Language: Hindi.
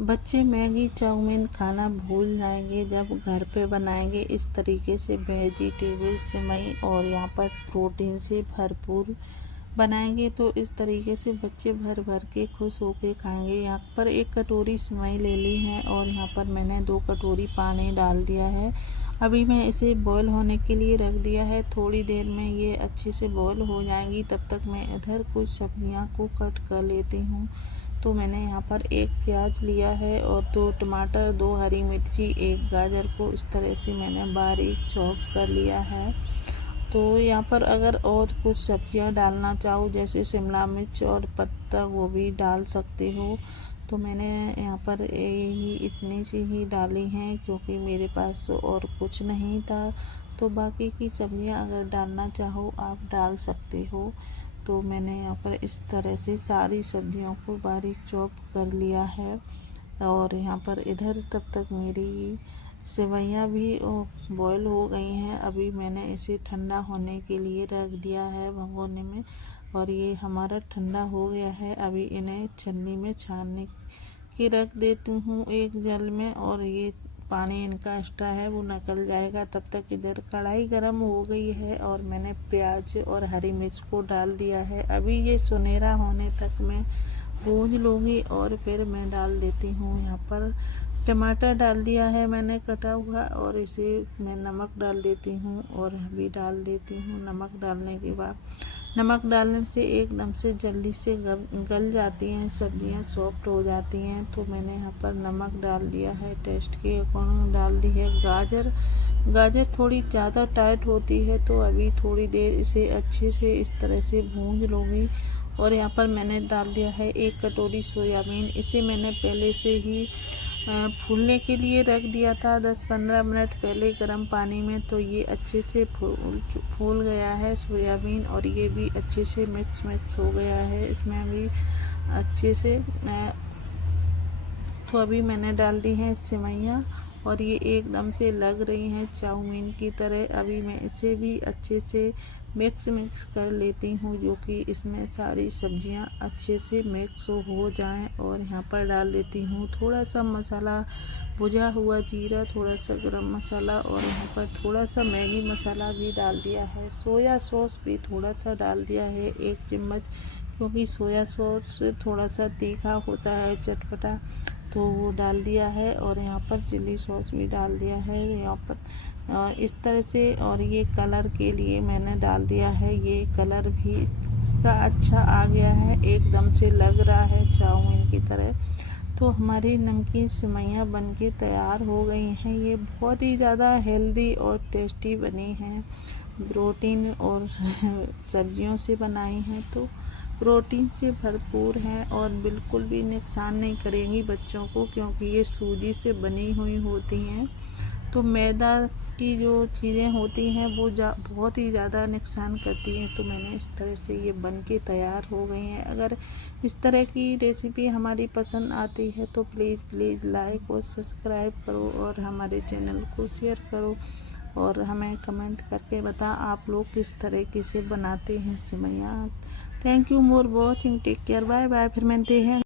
बच्चे मैगी चाउमीन खाना भूल जाएंगे जब घर पे बनाएंगे इस तरीके से वेजिटेबल सेवई और यहाँ पर प्रोटीन से भरपूर बनाएंगे तो इस तरीके से बच्चे भर भर के खुश होके खाएंगे। यहाँ पर एक कटोरी सेवई ले ली है और यहाँ पर मैंने 2 कटोरी पानी डाल दिया है। अभी मैं इसे बॉईल होने के लिए रख दिया है। थोड़ी देर में ये अच्छे से बॉईल हो जाएंगी। तब तक मैं इधर कुछ सब्जियां को कट कर लेती हूँ। तो मैंने यहाँ पर 1 प्याज लिया है और 2 टमाटर, 2 हरी मिर्ची, 1 गाजर को इस तरह से मैंने बारीक चॉप कर लिया है। तो यहाँ पर अगर और कुछ सब्जियाँ डालना चाहो जैसे शिमला मिर्च और पत्ता गोभी डाल सकते हो। तो मैंने यहाँ पर यही इतनी सी ही डाली हैं क्योंकि मेरे पास और कुछ नहीं था। तो बाकी की सब्जियाँ अगर डालना चाहो आप डाल सकते हो। तो मैंने यहाँ पर इस तरह से सारी सब्जियों को बारीक चॉप कर लिया है और यहाँ पर इधर तब तक मेरी सेवइयाँ भी बॉईल हो गई हैं। अभी मैंने इसे ठंडा होने के लिए रख दिया है भगोने में और ये हमारा ठंडा हो गया है। अभी इन्हें छन्नी में छानने की रख देती हूँ एक जल में और ये पानी इनका एक्स्ट्रा है वो निकल जाएगा। तब तक इधर कढ़ाई गर्म हो गई है और मैंने प्याज और हरी मिर्च को डाल दिया है। अभी ये सुनहरा होने तक मैं भून लूँगी और फिर मैं डाल देती हूँ यहाँ पर टमाटर डाल दिया है मैंने कटा हुआ और इसे मैं नमक डाल देती हूँ और अभी डाल देती हूँ। नमक डालने के बाद नमक डालने से एकदम से जल्दी से गल जाती हैं सब्जियां, सॉफ्ट हो जाती हैं। तो मैंने यहाँ पर नमक डाल दिया है, टेस्ट के अकॉर्डिंग डाल दी है। गाजर थोड़ी ज़्यादा टाइट होती है तो अभी थोड़ी देर इसे अच्छे से इस तरह से भून लूँगी। और यहाँ पर मैंने डाल दिया है 1 कटोरी सोयाबीन। इसे मैंने पहले से ही फूलने के लिए रख दिया था 10-15 मिनट पहले गर्म पानी में। तो ये अच्छे से फूल गया है सोयाबीन और ये भी अच्छे से मिक्स हो गया है इसमें भी अच्छे से। तो अभी मैंने डाल दी हैं सेवइयाँ और ये एकदम से लग रही हैं चाउमीन की तरह। अभी मैं इसे भी अच्छे से मिक्स कर लेती हूँ जो कि इसमें सारी सब्जियां अच्छे से मिक्स हो जाएं। और यहाँ पर डाल देती हूँ थोड़ा सा मसाला, भुजा हुआ जीरा, थोड़ा सा गरम मसाला और यहाँ पर थोड़ा सा मैगी मसाला भी डाल दिया है। सोया सॉस भी थोड़ा सा डाल दिया है 1 चम्मच, क्योंकि सोया सॉस थोड़ा सा तीखा होता है, चटपटा, तो वो डाल दिया है। और यहाँ पर चिल्ली सॉस भी डाल दिया है यहाँ पर इस तरह से। और ये कलर के लिए मैंने डाल दिया है, ये कलर भी इसका अच्छा आ गया है, एकदम से लग रहा है चाउमीन की तरह। तो हमारी नमकीन सेवइयाँ बनके तैयार हो गई हैं। ये बहुत ही ज़्यादा हेल्दी और टेस्टी बनी हैं, प्रोटीन और सब्जियों से बनाई हैं तो प्रोटीन से भरपूर हैं और बिल्कुल भी नुकसान नहीं करेंगी बच्चों को, क्योंकि ये सूजी से बनी हुई होती हैं। तो मैदा की जो चीज़ें होती हैं वो बहुत ही ज़्यादा नुकसान करती हैं। तो मैंने इस तरह से ये बन के तैयार हो गई हैं। अगर इस तरह की रेसिपी हमारी पसंद आती है तो प्लीज़ लाइक और सब्सक्राइब करो और हमारे चैनल को शेयर करो और हमें कमेंट करके बता आप लोग किस तरीके से बनाते हैं सेवइयाँ। Thank you more watching, take care, bye bye, फिर मिलते हैं।